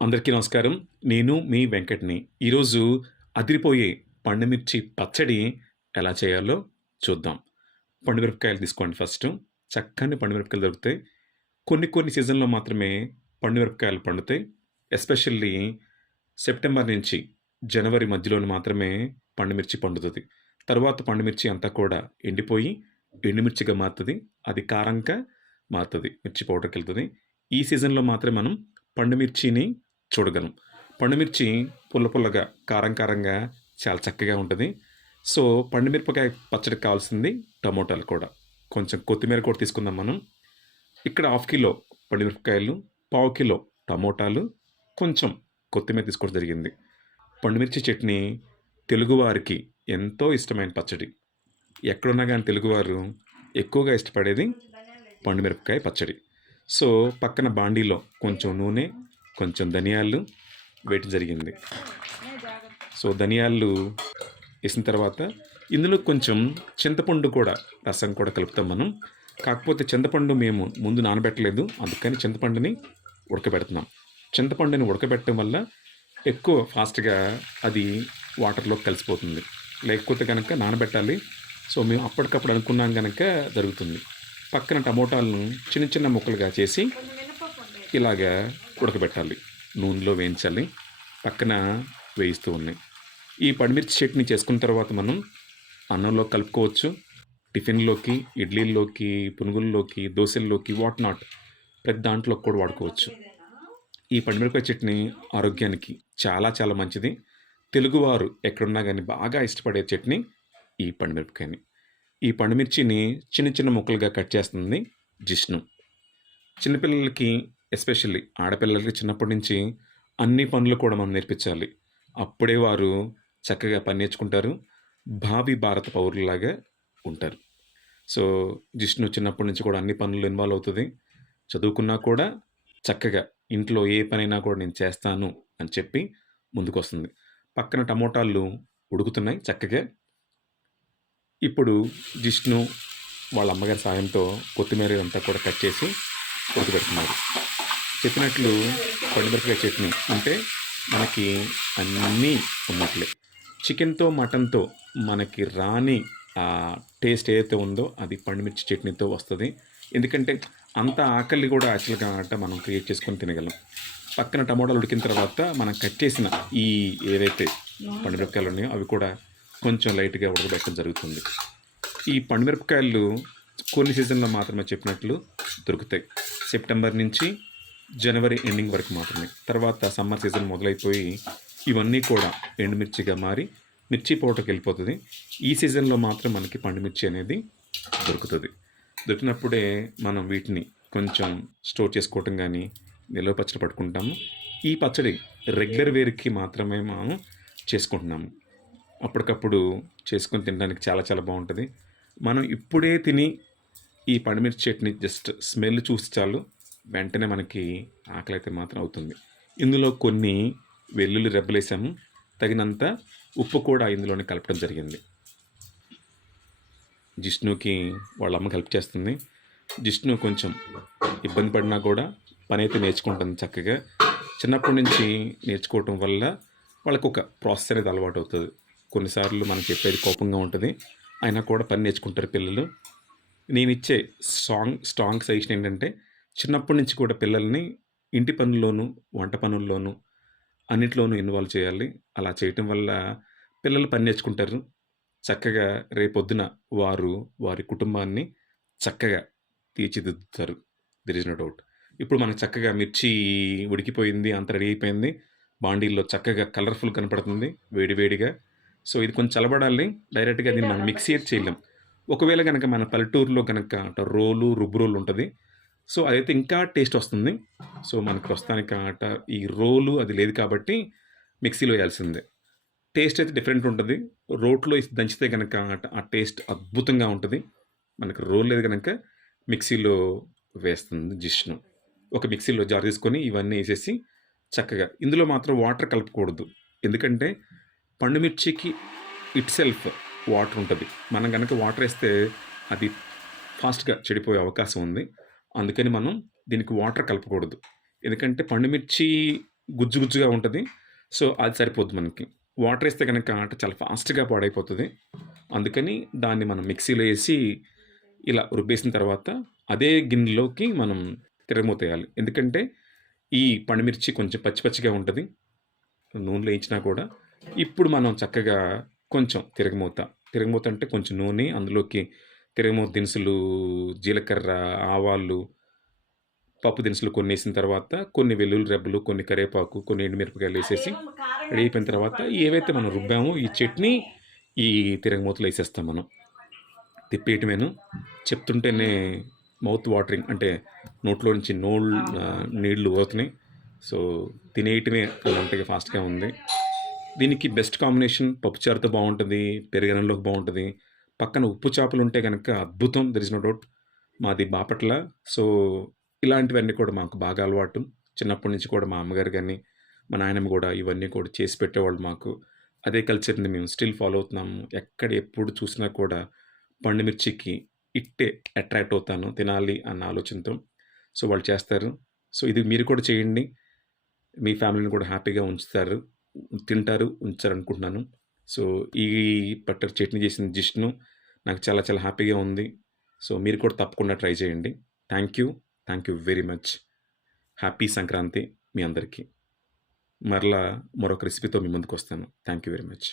అందరికీ నమస్కారం. నేను మీ వెంకట్‌ని. ఈరోజు అదిరిపోయే పండుమిర్చి పచ్చడి ఎలా చేయాలో చూద్దాం. పండుమిరపకాయలు తీసుకోండి ఫస్టు. చక్కని పండుమిరపకాయలు దొరుకుతాయి. కొన్ని కొన్ని సీజన్‌లో మాత్రమే పండుమిరపకాయలు పండుతాయి. ఎస్పెషల్లీ సెప్టెంబర్ నుంచి జనవరి మధ్యలోనే మాత్రమే పండుమిర్చి పండుతది. తరువాత పండుమిర్చి అంతా కూడా ఎండిపోయి ఎండుమిర్చిగా మారుతది. అది కారంగా మారుతది. మిర్చి పౌడర్‌కెళ్తది. ఈ సీజన్‌లో మాత్రమే మనం పండుమిర్చిని చూడగలం. పండుమిర్చి పుల్ల పుల్లగా, కారం కారంగా చాలా చక్కగా ఉంటది. సో, పండుమిరపకాయ పచ్చడికి కావాల్సింది టమోటాలు కూడా. కొంచెం కొత్తిమీర కూడా తీసుకుందాం మనం. ఇక్కడ హాఫ్ కిలో పండుమిరపకాయలు, పావు కిలో టమోటాలు, కొంచెం కొత్తిమీర తీసుకోవడం జరిగింది. పండుమిర్చి చట్నీ తెలుగువారికి ఎంతో ఇష్టమైన పచ్చడి. ఎక్కడున్నా గానీ తెలుగువారు ఎక్కువగా ఇష్టపడేది పండుమిరపకాయ పచ్చడి. సో, పక్కన బాండీలో కొంచెం నూనె, కొంచెం ధనియాలు వేయటం జరిగింది. సో, ధనియాలు ఏసిన తర్వాత ఇందులో కొంచెం చింతపండు కూడా రసం కూడా కలుపుతాం మనం. కాకపోతే చింతపండు మేము ముందు నానబెట్టలేదు. అందుకని చింతపండుని ఉడకబెడుతున్నాం. చింతపండుని ఉడకబెట్టడం వల్ల ఎక్కువ ఫాస్ట్‌గా అది వాటర్‌లోకి కలిసిపోతుంది. లేకపోతే గనక నానబెట్టాలి. సో, మేము అప్పటికప్పుడు అనుకున్నాం గనక జరుగుతుంది. పక్కన టమోటాలను చిన్న చిన్న ముక్కలుగా చేసి ఇలాగా ఉడకబెట్టాలి. నూనెలో వేయించాలి. పక్కన వేయిస్తూ ఉన్నాయి. ఈ పండుమిర్చి చట్నీ చేసుకున్న తర్వాత మనం అన్నంలో కలుపుకోవచ్చు. టిఫిన్‌లోకి, ఇడ్లీల్లోకి, పునుగుల్లోకి, దోసల్లోకి వాట్ నాట్ ప్రతి దాంట్లోకి కూడా వాడుకోవచ్చు. ఈ పండుమిరపకాయ చట్నీ ఆరోగ్యానికి చాలా చాలా మంచిది. తెలుగువారు ఎక్కడున్నా గానీ బాగా ఇష్టపడే చట్నీ ఈ పండుమిరపకాయని. ఈ పండుమిర్చిని చిన్న చిన్న ముక్కలుగా కట్ చేస్తుంది జిష్ణు. చిన్నపిల్లలకి ఎస్పెషల్లీ ఆడపిల్లలకి చిన్నప్పటి నుంచి అన్ని పనులు కూడా మనం నేర్పించాలి. అప్పుడే వారు చక్కగా పని నేర్చుకుంటారు. భావి భారత పౌరుల్లాగా ఉంటారు. సో, జిష్ణు చిన్నప్పటి నుంచి కూడా అన్ని పనుల్లో ఇన్వాల్వ్ అవుతది. చదువుకున్నా కూడా చక్కగా ఇంట్లో ఏ పనైనా కూడా నేను చేస్తాను అని చెప్పి ముందుకొస్తుంది. పక్కన టమోటాలు ఉడుకుతున్నాయి చక్కగా. ఇప్పుడు జిష్ణు వాళ్ళ అమ్మగారి సాయంతో కొత్తిమీర ఇదంతా కూడా కట్ చేసి ఉడకబెడుతున్నారు. చెప్పినట్లు పండుమిరపకాయ చట్నీ అంటే మనకి అన్నీ ఉన్నట్లే. చికెన్‌తో, మటన్‌తో మనకి రాని టేస్ట్ ఏదైతే ఉందో అది పండుమిర్చి చట్నీతో వస్తది. ఎందుకంటే అంత ఆకలి కూడా యాక్చువల్‌గా మనం క్రియేట్ చేసుకొని తినగలం. పక్కన టమోటాలు ఉడికిన తర్వాత మనం కట్ చేసిన ఈ ఏవైతే పండుమిరపకాయలు ఉన్నాయో అవి కూడా కొంచెం లైట్‌గా ఉడకబెట్టడం జరుగుతుంది. ఈ పండుమిరపకాయలు కొన్ని సీజన్‌లో మాత్రమే చెప్పినట్లు దొరుకుతాయి. సెప్టెంబర్ నుంచి జనవరి ఎండింగ్ వరకు మాత్రమే. తర్వాత సమ్మర్ సీజన్ మొదలైపోయి ఇవన్నీ కూడా ఎండుమిర్చిగా మారి మిర్చి పౌడర్‌కెళ్ళిపోతది. ఈ సీజన్‌లో మాత్రం మనకి పండుమిర్చి అనేది దొరుకుతది. దొరికినప్పుడే మనం వీటిని కొంచెం స్టోర్ చేసుకోవటం గానీ, నిల్వ పచ్చడి పట్టుకుంటాము. ఈ పచ్చడి రెగ్యులర్ వేర్‌కి మాత్రమే మనం చేసుకుంటున్నాము. అప్పటికప్పుడు చేసుకొని తినడానికి చాలా చాలా బావుంటది. మనం ఇప్పుడే తిని ఈ పండుమిర్చి చట్నీ జస్ట్ స్మెల్ చూసి చాలు వెంటనే మనకి ఆకలైతే మాత్రం అవుతుంది. ఇందులో కొన్ని వెల్లుల్లి రెబ్బలేసాము. తగినంత ఉప్పు కూడా ఇందులోనే కలపడం జరిగింది. జిష్ణుకి వాళ్ళ అమ్మ హెల్ప్ చేస్తుంది. జిష్ణు కొంచెం ఇబ్బంది పడినా కూడా పనైతే నేర్చుకుంటుంది చక్కగా. చిన్నప్పటి నుంచి నేర్చుకోవటం వల్ల వాళ్ళకొక ప్రాసెస్ అనేది అలవాటవుతది. కొన్నిసార్లు మనం చెప్పేది కోపంగా ఉంటది. అయినా కూడా పని నేర్చుకుంటారు పిల్లలు. నేనిచ్చే స్ట్రాంగ్ సజెషన్ ఏంటంటే చిన్నప్పటి నుంచి కూడా పిల్లల్ని ఇంటి పనుల్లోనూ, వంట పనుల్లోనూ అన్నిట్లోనూ ఇన్వాల్వ్ చేయాలి. అలా చేయటం వల్ల పిల్లలు పని నేర్చుకుంటారు. చక్కగా రేపొద్దున వారు వారి కుటుంబాన్ని చక్కగా తీర్చిదిద్దుతారు. There is no doubt. ఇప్పుడు మనకు చక్కగా మిర్చి ఉడికిపోయింది. అంతా రెడీ అయిపోయింది. బాండీల్లో చక్కగా కలర్‌ఫుల్ కనపడుతుంది వేడి వేడిగా. సో, ఇది కొంచెం చల్లబడాలి. డైరెక్ట్‌గా దీన్ని మనం మిక్సీ అయితే చేయలేం. ఒకవేళ గనక మన పల్లెటూరులో గనక రోలు, రుబ్బు రోలు ఉంటది. సో, అదైతే ఇంకా టేస్ట్ వస్తుంది. సో, మనకు ప్రస్తుతానికి ఈ రోలు అది లేదు కాబట్టి మిక్సీలో వేయాల్సిందే. టేస్ట్ అయితే డిఫరెంట్ ఉంటది. రోట్లో ఏసి దంచితే గనక ఆ టేస్ట్ అద్భుతంగా ఉంటది. మనకు రోలు లేదు గనక మిక్సీలో వేస్తుంది జిష్ణు. ఒక మిక్సీలో జార్ తీసుకొని ఇవన్నీ ఏసేసి చక్కగా ఇందులో మాత్రం వాటర్ కలపకూడదు. ఎందుకంటే పండుమిర్చికి ఇట్‌సెల్ఫ్ వాటర్ ఉంటది. మనం గనక వాటర్ ఏస్తే అది ఫాస్ట్‌గా చెడిపోయే అవకాశం ఉంది. అందుకని మనం దీనికి వాటర్ కలపకూడదు. ఎందుకంటే పండుమిర్చి గుజ్జు గుజ్జుగా ఉంటది. సో, అది సరిపోద్ది మనకి. వాటర్ ఏస్తే గనక ఆట చాలా ఫాస్ట్‌గా పాడైపోతది. అందుకని దాన్ని మనం మిక్సీలో ఏసి ఇలా రుబ్బేసిన తర్వాత అదే గిన్నెలోకి మనం తిరగమోతేయాలి. ఎందుకంటే ఈ పండుమిర్చి కొంచెం పచ్చి పచ్చిగా ఉంటది. నూనెలో ఏయించినా కూడా. ఇప్పుడు మనం చక్కగా కొంచెం తిరగమోత. తిరగమోత అంటే కొంచెం నూనె, అందులోకి తిరగమోత దినుసులు, జీలకర్ర, ఆవాలు, పప్పు దినుసులు కొన్నేసిన తర్వాత, కొన్ని వెల్లుల్లి రెబ్బలు, కొన్ని కరివేపాకు, కొన్ని ఎండుమిరపకాయలేసేసి, అదేమో కారం రెడీ అయిపోయిన వేసి తర్వాత పండుమిరప ఏవైతే మనం రుబ్బామో ఈ వేసేస్తారా చట్నీ, దాంట్లోకి? ఈ తిరగమోతలో ఏసేస్తాం మనం. తిప్పేయటమేను. చెప్తుంటేనే మౌత్ వాటరింగ్ అంటే నోట్లో నుంచి నీళ్ళు ఊరుతున్నాయి. సో, తినేయటమే అన్నంతగా ఫాస్ట్‌గా ఉంది. దీనికి బెస్ట్ కాంబినేషన్ పప్పుచారుతో బావుంటది. పెరుగన్నంలోకి బావుంటది. పక్కన ఉప్పు చేపలుంటే గనక అద్భుతం. There is no doubt. మాది బాపట్ల. సో, ఇలాంటివన్నీ కూడా మాకు బాగా అలవాటు. చిన్నప్పటి నుంచి కూడా మా అమ్మగారు గాని, మా నాయనమ్మ గూడా ఇవన్నీ కూడా చేసి పెట్టేవాళ్ళు మాకు. అదే కల్చర్‌ని మేము స్టిల్ ఫాలో అవుతున్నాము. ఎక్కడ ఎప్పుడు చూసినా కూడా పండుమిర్చికి ఇట్టే అట్రాక్ట్ అవుతాను. తినాలి అన్న ఆలోచనతో. సో, వాళ్ళు చేస్తారు. సో, ఇది మీరు కూడా చేయండి. మీ ఫ్యామిలీని కూడా హ్యాపీగా ఉంచుతారు. తింటారు, ఉంచుతారనుకుంటున్నాను. సో, ఈ బటర్ చట్నీ చేసిన డిష్‌ను నాకు చాలా చాలా హ్యాపీగా ఉంది. సో, మీరు కూడా తప్పకుండా ట్రై చేయండి. Thank you. Thank you very much. Happy Sankranti మీ అందరికీ. మరలా మరొక రెసిపీతో మీ ముందుకొస్తాను. Thank you very much.